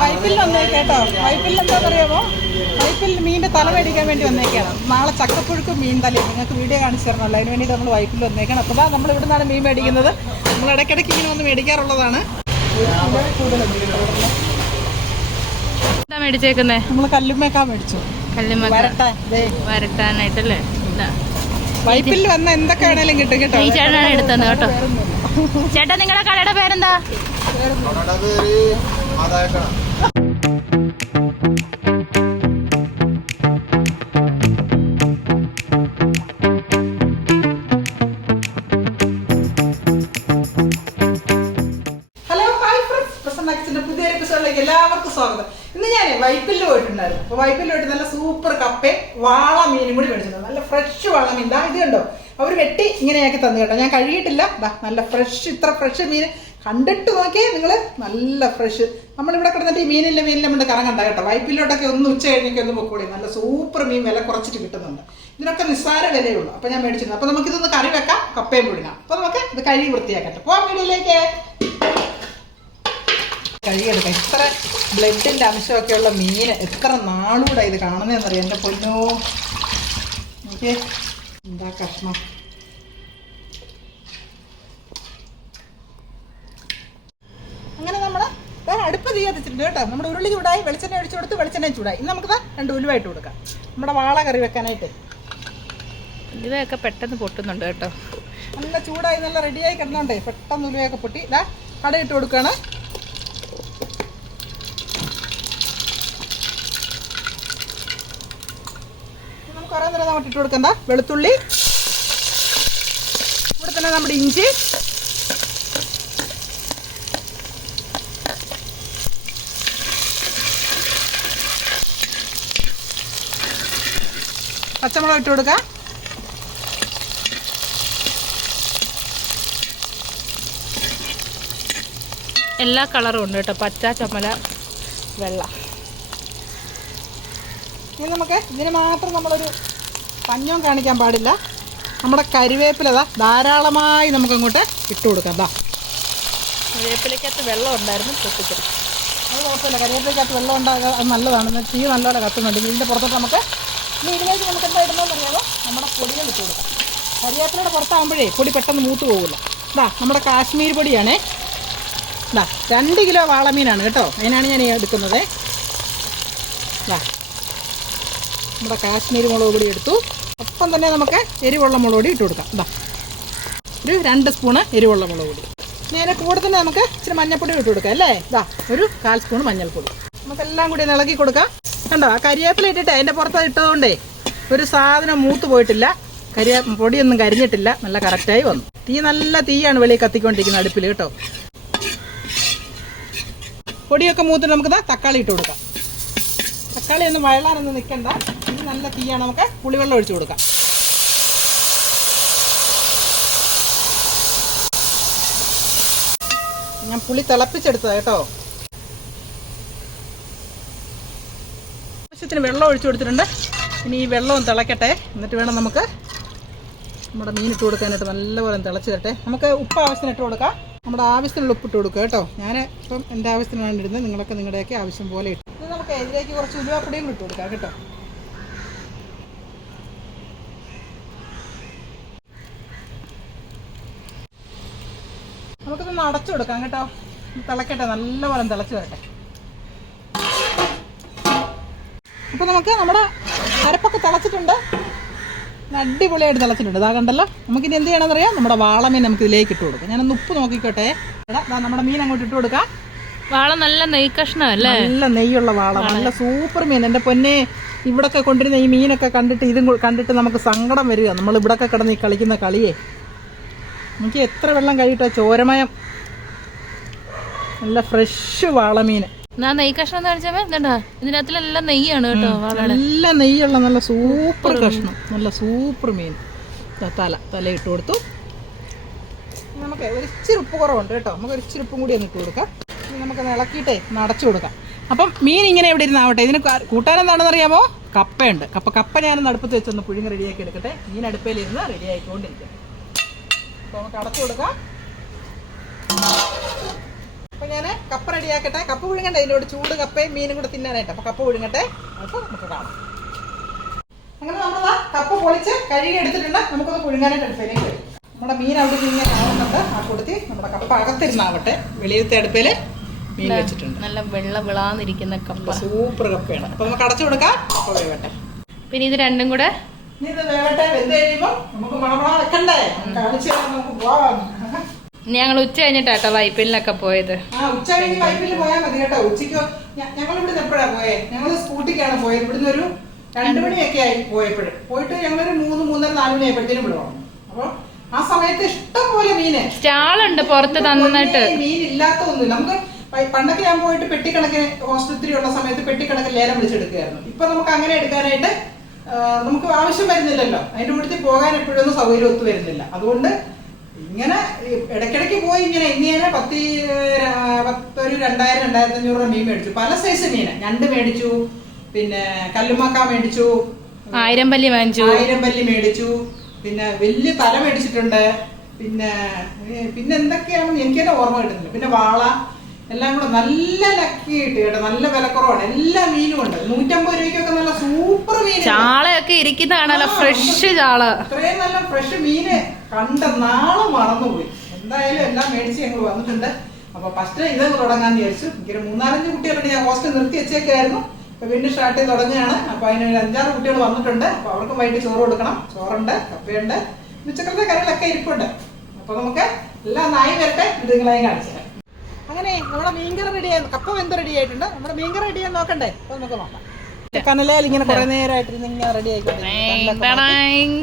വൈപ്പിൽ വന്നേക്ക് കേട്ടോ. വൈപ്പിൽ എന്താ പറയുമോ വൈപ്പിൽ മീനിന്റെ തല മേടിക്കാൻ വേണ്ടി വന്നേക്കാണ്. നാളെ ചക്കപ്പുഴുക്കും മീൻ തലയും നിങ്ങൾക്ക് വീഡിയോ കാണിച്ചു തരണമല്ലോ അതിന് വേണ്ടിയിട്ട് നമ്മൾ വൈപ്പിൽ വന്നേക്കാണ്. അപ്പോൾ നമ്മൾ ഇവിടെ നിന്നാണ് മീൻ മേടിക്കുന്നത്. നമ്മൾ ഇടയ്ക്കിടയ്ക്ക് ഇങ്ങനെ വന്ന് മേടിക്കാറുള്ളതാണ്. എന്താ മേടിച്ചേക്കുന്നേ? നമ്മൾ കല്ലുമേക്കാ മേടിച്ചു. കല്ലുമ്മ വരട്ടെ. ദേ. വരട്ടാനായിട്ടല്ലേ? ഇതാ. വൈപ്പിൽ വന്ന എന്തൊക്കെ വേണേലും കിട്ടും കേട്ടോ. ഈ ചേട്ടനാണ് എടുത്തത് കേട്ടോ. ചേട്ടാ നിങ്ങളുടെ കടയുടെ പേരെന്താ? അപ്പോൾ നല്ല സൂപ്പർ കപ്പേ വാള മീനും കൂടി മേടിച്ചിട്ടുണ്ട്. നല്ല ഫ്രഷ് വാള മീൻ. ദാ ഇത് കണ്ടോ? അവർ വെട്ടി ഇങ്ങനെയാക്കി തന്നു കേട്ടോ. ഞാൻ കഴുകിയിട്ടില്ല ദാ നല്ല ഫ്രഷ് ഇത്ര ഫ്രഷ് മീൻ. കണ്ടിട്ട് നോക്കിയേ നിങ്ങൾ നല്ല ഫ്രഷ് നമ്മളിവിടെ കിടന്നിട്ട് ഈ മീനില്ല മീനില്ല നമ്മൾ കറങ്ങണ്ട കേട്ടോ. വൈപ്പിലോട്ടൊക്കെ ഒന്ന് ഉച്ച കഴിഞ്ഞൊക്കെ ഒന്ന് പൊക്കോളി. നല്ല സൂപ്പർ മീൻ വില കുറച്ചിട്ട് കിട്ടുന്നുണ്ട്. ഇതിനൊക്കെ നിസ്സാര വിലയുള്ളൂ അപ്പോൾ ഞാൻ മേടിച്ചിരുന്നു അപ്പോൾ നമുക്കിതൊന്ന് കറി വെക്കാം കപ്പയും പൊടിക്കാം അപ്പോൾ നമുക്ക് ഇത് കഴുകി വൃത്തിയാക്കട്ടെ. പോവാം വീഡിയോയിലേക്ക് കഴുകിയെടുക്കാം ഇത്ര ബ്ലഡിന്റെ അംശമൊക്കെയുള്ള മീൻ എത്ര നാളൂടെ ഇത് കാണുന്നതെന്നറിയാം? എന്റെ പൊന്നോ. എനിക്ക് എന്താ കഷ്ണം? അങ്ങനെ നമ്മൾ അടുപ്പ് തീ കത്തിച്ചിട്ടുണ്ട് കേട്ടോ. നമ്മുടെ ഉരുളി ചൂടായി വെളിച്ചെണ്ണ ഒഴിച്ചു കൊടുത്ത് വെളിച്ചെണ്ണ ചൂടായി. ഇനി നമുക്ക് രണ്ട് ഉലുവായിട്ട് കൊടുക്കാം. നമ്മുടെ വാള കറി വെക്കാനായിട്ട്. ഉലുവയൊക്കെ പെട്ടെന്ന് പൊട്ടുന്നുണ്ട് കേട്ടോ. നല്ല ചൂടായി നല്ല റെഡിയായി കിടന്നുണ്ടേ പെട്ടെന്ന് ഉലുവയൊക്കെ പൊട്ടി. ഇതാ കടയിട്ട് കൊടുക്കുകയാണ്. കുറേ നേരം നമ്മൾ ഇട്ട് കൊടുക്കണ്ട. വെളുത്തുള്ളി ഇവിടെ തന്നെ നമ്മുടെ ഇഞ്ചി. പച്ചമുളക് ഇട്ട് കൊടുക്കാം. എല്ലാ കളറും ഉണ്ട് കേട്ടോ. പച്ച ചമല വെള്ള. ഇനി നമുക്ക് ഇതിന് മാത്രം നമ്മളൊരു പഞ്ഞവും കാണിക്കാൻ പാടില്ല. നമ്മുടെ കരിവേപ്പില ദാ ധാരാളമായി നമുക്കങ്ങോട്ട് ഇട്ട് കൊടുക്കാം. ദാ. കരിവേപ്പിലക്കകത്ത് വെള്ളം ഉണ്ടായിരുന്നു പൊട്ടിച്ചത് അത് കുഴപ്പമില്ല. കരിവേപ്പിലക്കകത്ത് വെള്ളം ഉണ്ടാകുക അത് നല്ലതാണ്. എന്നാൽ തീ നല്ലപോലെ കത്തുന്നുണ്ട്. ഇതിന്റെ പുറത്തോട്ട് നമുക്ക് ഇനി ഇതിലേക്ക് നമുക്ക് എന്താ ഇടുന്നതെന്ന് അറിയാമോ? നമ്മുടെ പൊടികൾ ഇട്ട് കൊടുക്കാം. കരിവേപ്പിലയുടെ പുറത്താകുമ്പോഴേ പൊടി പെട്ടെന്ന് മൂത്ത് പോകില്ല ഇതാ നമ്മുടെ കാശ്മീർ പൊടിയാണേ. ഇതാ രണ്ട് കിലോ വാളമീനാണ് കേട്ടോ. അതിനാണ് ഞാൻ എടുക്കുന്നത്. ഇതാ നമ്മുടെ കാശ്മീരി മുളക് പൊടി എടുത്തു. ഒപ്പം തന്നെ നമുക്ക് എരിവുള്ള മുളക് പൊടി ഇട്ട് കൊടുക്കാം. ഇതാ ഒരു രണ്ട് സ്പൂണ് എരിവുള്ള മുളക് പൊടി. നേരെ കൂടെ തന്നെ നമുക്ക് ഇച്ചിരി മഞ്ഞൾപ്പൊടി ഇട്ട് കൊടുക്കാം അല്ലേ? ഇതാ ഒരു കാൽ സ്പൂൺ മഞ്ഞൾപ്പൊടി. നമുക്കെല്ലാം കൂടി ഇളകി ഇളക്കി കൊടുക്കാം. കണ്ടോ? ആ കരിയേപ്പില ഇട്ടിട്ട് അതിന്റെ പുറത്ത് ഇട്ടതുകൊണ്ടേ ഒരു സാധനം മൂത്ത് പോയിട്ടില്ല. കരിയ പൊടിയൊന്നും കരിഞ്ഞിട്ടില്ല. നല്ല കറക്റ്റായി വന്നു. തീ നല്ല തീയാണ് വെളിയിൽ കത്തിക്കൊണ്ടിരിക്കുന്നത് അടുപ്പിൽ കേട്ടോ? പൊടിയൊക്കെ മൂത്തിട്ട് നമുക്ക് തക്കാളി ഇട്ട് കൊടുക്കാം. തക്കാളി ഒന്നും വയളാനൊന്നും നിൽക്കണ്ട നല്ല തീയാണ്. നമുക്ക് പുളിവെള്ളം ഒഴിച്ചു കൊടുക്കാം. ഞാൻ പുളി തിളപ്പിച്ചെടുത്തതാ കേട്ടോ. ആവശ്യത്തിന് വെള്ളം ഒഴിച്ചു കൊടുത്തിട്ടുണ്ട്. ഇനി ഈ വെള്ളം ഒന്ന് തിളക്കട്ടെ. എന്നിട്ട് വേണം നമുക്ക് നമ്മുടെ മീൻ ഇട്ട് കൊടുക്കാനായിട്ട് നല്ലപോലെ തിളച്ചു തരട്ടെ. നമുക്ക് ഉപ്പ് ആവശ്യത്തിന് ഇട്ട് കൊടുക്കാം. നമ്മുടെ ആവശ്യത്തിനുള്ള ഉപ്പ് ഇട്ട് കൊടുക്കുക കേട്ടോ. ഞാൻ ഇപ്പം എന്റെ ആവശ്യത്തിനാണ് ഇടുന്നത്. നിങ്ങളൊക്കെ നിങ്ങളുടെയൊക്കെ ആവശ്യം പോലെ ഇട്ടു. ഇത് നമുക്ക് ഇതിലേക്ക് കുറച്ച് ഉലുവാപ്പൊടിയും ഇട്ട് കൊടുക്കാം കേട്ടോ. നമുക്കിതൊന്ന് അടച്ചു കൊടുക്കാം കേട്ടോ. തിളക്കട്ടെ നല്ലപോലെ തിളച്ച് വരട്ടെ. അപ്പോൾ നമുക്ക് നമ്മുടെ അരപ്പൊക്കെ തിളച്ചിട്ടുണ്ട്. അടിപൊളിയായിട്ട് തിളച്ചിട്ടുണ്ട്. ഇതാ കണ്ടല്ലോ? നമുക്കിനി എന്ത് ചെയ്യണമെന്ന് അറിയാം നമ്മുടെ വാളമീൻ നമുക്ക് ഇതിലേക്ക് ഇട്ട് കൊടുക്കാം. ഞാനൊന്ന് ഉപ്പ് നോക്കിക്കോട്ടെ. നമ്മുടെ മീൻ അങ്ങോട്ട് ഇട്ട് കൊടുക്കാം. വാള നല്ല നെയ് കഷ്ണമല്ലേ? നല്ല നെയ്യുള്ള വാള. നല്ല സൂപ്പർ മീൻ. എന്റെ പൊന്നെ ഇവിടൊക്കെ കൊണ്ടിരുന്ന ഈ മീനൊക്കെ കണ്ടിട്ട് ഇതും കണ്ടിട്ട് നമുക്ക് സങ്കടം വരിക. നമ്മൾ ഇവിടൊക്കെ കിടന്ന് ഈ കളിക്കുന്ന കളിയേ. എനിക്ക് എത്ര വെള്ളം കഴിയിട്ടോ ചോരമയം? നല്ല ഫ്രഷ് വാളമീൻ. നെയ് കഷ്ണം എന്ന് കാണിച്ചാൽ എന്താ ഇതിനകത്തിലെല്ലാം നെയ്യാണ് കേട്ടോ നല്ല നെയ്യുള്ള നല്ല സൂപ്പർ കഷ്ണം. നല്ല സൂപ്പർ മീൻ. തല തല ഇട്ട് കൊടുത്തു. നമുക്ക് ഒരിച്ചിരി ഉപ്പ് കുറവുണ്ട് കേട്ടോ. നമുക്ക് ഒരിച്ചിരി ഉപ്പും കൂടി ഒന്ന് ഇട്ട് കൊടുക്കാം. നമുക്ക് ഇളക്കിയിട്ടേ നടച്ചു കൊടുക്കാം. അപ്പം മീൻ ഇങ്ങനെ ഇവിടെ ഇരുന്നാവട്ടെ. ഇതിന് കൂട്ടാൻ എന്താണെന്ന് അറിയാമോ? കപ്പയുണ്ട്. കപ്പ കപ്പ ഞാനൊന്ന് അടുപ്പത്ത് വെച്ചൊന്ന് പുഴുങ്ങി റെഡിയാക്കി എടുക്കട്ടെ. മീൻ അടുപ്പയിലിരുന്ന് റെഡി ആയിക്കൊണ്ടിരിക്കും അപ്പോൾ നമുക്ക് അടച്ചു കൊടുക്കാം. അപ്പൊ ഞാൻ കപ്പ റെഡിയാക്കട്ടെ. കപ്പ ഇതിന്റെ കൂടെ ചൂട് കപ്പയും മീനും കൂടെ തിന്നാനായിട്ട്. അപ്പൊ കപ്പ പുഴുങ്ങട്ടെ. അപ്പോൾ നമുക്ക് കാണാം. അങ്ങനെ നമ്മൾ കപ്പ പൊളിച്ച് കഴുകി എടുത്തിട്ടുണ്ട്. നമുക്കൊന്ന് പുഴുങ്ങാനായിട്ട് അടുപ്പിലേക്ക് വരും. നമ്മുടെ മീൻ അവിടെ നിന്ന് കാണുന്നുണ്ട്. ആ കൊടുത്തി നമ്മുടെ കപ്പ അകത്തിരുന്നാവട്ടെ. വെളിയിലത്തെ അടുപ്പിൽ മീൻ വെച്ചിട്ടുണ്ട്. നല്ല വെള്ള വിളാന്നിരിക്കുന്ന കപ്പ. സൂപ്പർ കപ്പയാണ്. അപ്പൊ നമുക്ക് അടച്ചു കൊടുക്കാം. കപ്പ വേവട്ടെ. പിന്നെ ഇത് രണ്ടും കൂടെ ഇനി ഇത് വെന്ത് കഴിയുമ്പോൾ നമുക്ക് മണമണ വെക്കണ്ടേ? കാണിച്ചു നമുക്ക് പോവാം. ഞങ്ങൾ ഉച്ച കഴിഞ്ഞിട്ടാട്ടോ വൈപ്പിലിനൊക്കെ പോയത്. ആ ഉച്ച കഴിഞ്ഞ് പൈപ്പിൽ പോയാൽ മതി കേട്ടോ. ഉച്ചയ്ക്ക് ഞങ്ങൾ ഇവിടെ എപ്പോഴാ പോയേ? ഞങ്ങൾ സ്കൂട്ടിക്കാണ് പോയത് ഇവിടുന്ന് ഒരു രണ്ടു മണിയൊക്കെ ആയി പോയപ്പോഴും. പോയിട്ട് ഞങ്ങളൊരു മൂന്ന് മൂന്നര നാല് മണി ആയപ്പോഴത്തേനും വിടുവാണ് അപ്പൊ ആ സമയത്ത് ഇഷ്ടം പോലെ മീന്. സ്റ്റാളുണ്ട് പുറത്ത് തന്നിട്ട് മീൻ ഇല്ലാത്ത ഒന്നുമില്ല നമുക്ക് പണ്ടൊക്കെ ഞാൻ പോയിട്ട് പെട്ടിക്കണക്കിന് ഹോസ്പിറ്റലിൽ ഉള്ള സമയത്ത് പെട്ടിക്കണക്കിന് ലേലം വിളിച്ചെടുക്കുകയായിരുന്നു. ഇപ്പൊ നമുക്ക് അങ്ങനെ എടുക്കാനായിട്ട് നമുക്ക് ആവശ്യം വരുന്നില്ലല്ലോ. അതിന്റെ കൂട്ടത്തിൽ പോകാൻ എപ്പോഴൊന്നും സൗകര്യം ഒത്തു വരുന്നില്ല. അതുകൊണ്ട് ഇങ്ങനെ ഇടയ്ക്കിടയ്ക്ക് പോയി ഇങ്ങനെ ഇന്ന് ഞാൻ പത്ത് പത്തൊരു രണ്ടായിരം രണ്ടായിരത്തി അഞ്ഞൂറ് രൂപ മീൻ മേടിച്ചു. പല സൈസ് മീൻ ഞണ്ട് മേടിച്ചു പിന്നെ കല്ലുമക്ക മേടിച്ചു ആയിരം പല്ലി വാങ്ങിച്ചു. ആയിരം പല്ലി മേടിച്ചു. പിന്നെ വലിയ തല മേടിച്ചിട്ടുണ്ട്. പിന്നെ പിന്നെ എന്തൊക്കെയാണെന്ന് എനിക്ക് തന്നെ ഓർമ്മ കിട്ടുന്നില്ല. പിന്നെ വാള എല്ലാം കൂടെ നല്ല ലക്കി കിട്ടി കേട്ടോ നല്ല വിലക്കുറവാണ്. എല്ലാ മീനും ഉണ്ട്. നൂറ്റമ്പത് രൂപയ്ക്കൊക്കെ നല്ല സൂപ്പർ മീൻ ചാളയൊക്കെ ഇരിക്കുന്ന കാണാലോ ഫ്രഷ് ചാള. അത്രയും നല്ല ഫ്രഷ് മീന് കണ്ട നാളെ മറന്നുപോയി. എന്തായാലും എല്ലാം മേടിച്ച് ഞങ്ങൾ വന്നിട്ടുണ്ട്. അപ്പൊ ഫസ്റ്റ് ഇത് തുടങ്ങാന്ന് വിചാരിച്ചു. എനിക്കൊരു മൂന്നാലഞ്ച് കുട്ടികളുണ്ട് ഞാൻ ഹോസ്റ്റൽ നിർത്തി വെച്ചേക്കായിരുന്നു. ഇപ്പൊ വീണ്ടും സ്റ്റാർട്ട് ചെയ്ത് തുടങ്ങുകയാണ്. അപ്പൊ അതിന് ഒരു അഞ്ചാറ് കുട്ടികൾ വന്നിട്ടുണ്ട്. അപ്പൊ അവർക്ക് വൈകിട്ട് ചോറ് കൊടുക്കണം. ചോറുണ്ട് കപ്പയുണ്ട് ഉച്ചക്കലത്തെ കറികളൊക്കെ ഇരിപ്പുണ്ട്. അപ്പൊ നമുക്ക് എല്ലാം നായി വരട്ടെ. ഇത് നിങ്ങളായി കാണിച്ചു അങ്ങനെ നമ്മുടെ മീൻകറി റെഡി ആയിരുന്നു കപ്പ വെന്ത് റെഡി ആയിട്ടുണ്ട്. നമ്മുടെ മീൻകറി റെഡി ചെയ്യാൻ നോക്കണ്ടേ? അപ്പൊ നമുക്ക് നോക്കാം. കനലയിൽ ഇങ്ങനെ കുറെ നേരമായിട്ട് ഇങ്ങനെ റെഡി ആയിക്കോട്ടെ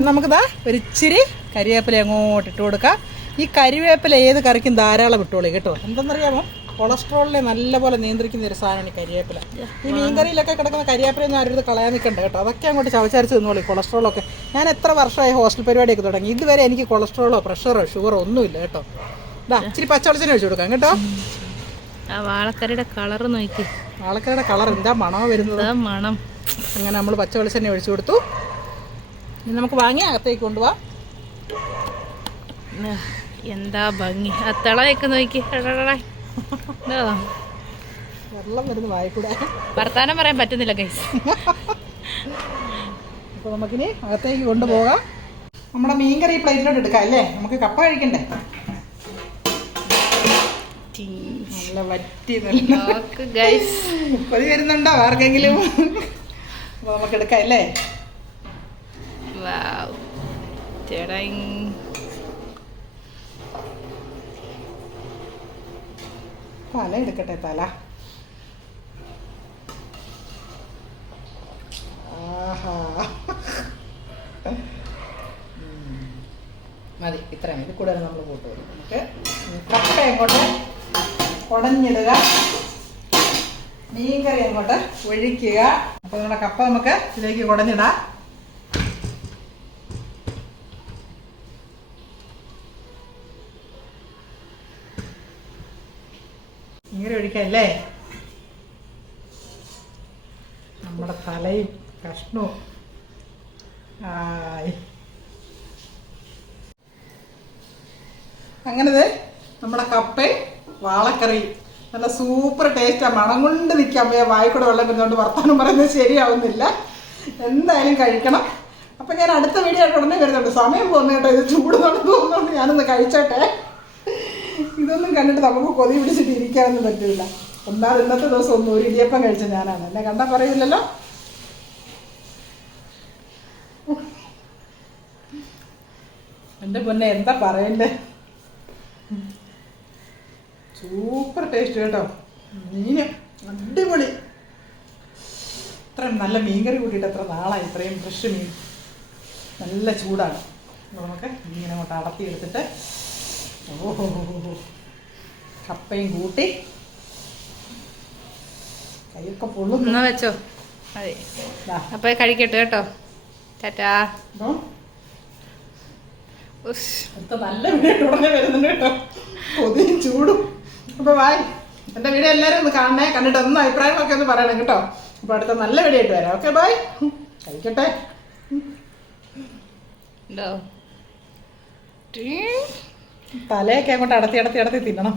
നമുക്കിതാ ഒരു ഇച്ചിരി കരിവേപ്പില അങ്ങോട്ട് ഇട്ട് കൊടുക്കാം. ഈ കരിവേപ്പില ഏത് കറിക്കും ധാരാളം ഇട്ടോളി കേട്ടോ. എന്തെന്നറിയാമോ? കൊളസ്ട്രോളിനെ നല്ലപോലെ നിയന്ത്രിക്കുന്ന ഒരു സാധനമാണ് ഈ കരിവേപ്പില. ഈ മീൻകറിയിലൊക്കെ കിടക്കുന്ന കരിവേപ്പിലൊന്നും ആരും ഇത് കളയാൻ നിൽക്കണ്ട കേട്ടോ. അതൊക്കെ അങ്ങോട്ട് ചവച്ചരച്ച് നിന്നോളി കൊളസ്ട്രോളൊക്കെ. ഞാൻ എത്ര വർഷമായി ഹോസ്റ്റൽ പരിപാടിയൊക്കെ തുടങ്ങി. ഇതുവരെ എനിക്ക് കൊളസ്ട്രോളോ പ്രഷറോ ഷുഗറോ ഒന്നുമില്ല കേട്ടോ. ഇച്ചിരി പച്ചവെളിച്ചെണ്ണ ഒഴിച്ചു കൊടുക്കാം കേട്ടോ? ആ വാളക്കരയുടെ കളർ നോക്കി. വാളക്കരയുടെ കളർ എന്താ മണമോ വരുന്നത്? മണം. അങ്ങനെ നമ്മൾ പച്ച വെളിച്ചെണ്ണ ഒഴിച്ചു കൊടുത്തു. ഇനി നമുക്ക് വാങ്ങി അകത്തേക്ക് കൊണ്ടുപോവാം എന്താ ഭംഗി. ആ തിളയൊക്കെ നോക്കി. വെള്ളം വരുന്ന വായിക്കൂടെ വർത്താനം പറയാൻ പറ്റുന്നില്ല കൈസ് അപ്പോൾ നമുക്കിനി അകത്തേക്ക് കൊണ്ടുപോകാം. നമ്മുടെ മീൻകറി പ്ലേറ്റിലോട്ട് എടുക്കാം അല്ലേ? നമുക്ക് കപ്പ കഴിക്കണ്ടേ? നല്ല വറ്റി നല്ല. കൊതി വരുന്നുണ്ടോ ആർക്കെങ്കിലും? അപ്പോൾ നമുക്ക് എടുക്കാം അല്ലേ? ചേടായി. തല എടുക്കട്ടെ തല. ആഹാ. മതി ഇത്രയും. ഇത് കൂടുതൽ നമ്മൾ കൂട്ട് നമുക്ക് കപ്പ അങ്ങോട്ട്. കുടഞ്ഞിടുക മീൻകറി അങ്ങോട്ട് ഒഴിക്കുക. അപ്പോൾ നമ്മുടെ കപ്പ നമുക്ക് ഇതിലേക്ക് കുടഞ്ഞിടാം മീൻകറി ഒഴിക്കല്ലേ? നമ്മുടെ തലയും കഷ്ണവും. ആയി. അങ്ങനത് നമ്മുടെ കപ്പയും വാളക്കറി. നല്ല സൂപ്പർ ടേസ്റ്റാ. മണം കൊണ്ട് നിൽക്കാൻ പോയ വായിക്കൂടെ വെള്ളം വരുന്നതുകൊണ്ട് വർത്താനം പറയുന്നത് ശരിയാവുന്നില്ല. എന്തായാലും കഴിക്കണം. അപ്പം ഞാൻ അടുത്ത വീഡിയോ ആയിട്ട് ഉടനെ വരുന്നുണ്ട്. സമയം പോകുന്ന കേട്ടോ. ഇത് ചൂട് തോന്നുന്നുണ്ട് ഞാനൊന്ന് കഴിച്ചോട്ടെ. ഇതൊന്നും കണ്ടിട്ട് നമുക്ക് കൊതി പിടിച്ചിട്ട് ഇരിക്കാനൊന്നും പറ്റില്ല ഒന്നാമത് ഇന്നത്തെ ദിവസം ഒന്നും ഒരു ഇടിയപ്പം കഴിച്ച ഞാനാണ്. എന്നെ കണ്ടാൽ പറയില്ലല്ലോ? എന്റെ പൊന്നെ എന്താ പറയണ്ടേ? സൂപ്പർ ടേസ്റ്റ് കേട്ടോ. മീന് അടിപൊളി. ഇത്രയും നല്ല മീൻകറി കൂട്ടിയിട്ട് എത്ര നാളായി? ഇത്രയും ഫ്രഷ് മീൻ. നല്ല ചൂടാണ്. അപ്പോൾ നമുക്ക് ഇങ്ങനെ അങ്ങോട്ട് അടത്തിയെടുത്തിട്ട് ഓഹോ കപ്പയും കൂട്ടി കൈയൊക്കെ പൊള്ളുന്നു. എന്നാ വെച്ചോ? അതെ ദാ, അപ്പൊ കഴിക്കട്ടെ കേട്ടോ. ടാറ്റാ. അടുത്ത നല്ല മീൻ ഉടനെ വരുന്നുണ്ട് കേട്ടോ. കൊതിയും ചൂടും. അപ്പൊ വായി എന്റെ വീഡിയോ എല്ലാവരും ഒന്ന് കാണണേ. കണ്ടിട്ട് ഒന്ന് അഭിപ്രായങ്ങളൊക്കെ ഒന്ന് പറയണം കേട്ടോ. അപ്പൊ അടുത്ത നല്ല വീഡിയോ ആയിട്ട് വരാം. ഓക്കെ ബൈ കഴിക്കട്ടെ. തലയൊക്കെ അങ്ങോട്ട് അടത്തി അടത്തി അടത്തി തിന്നണം.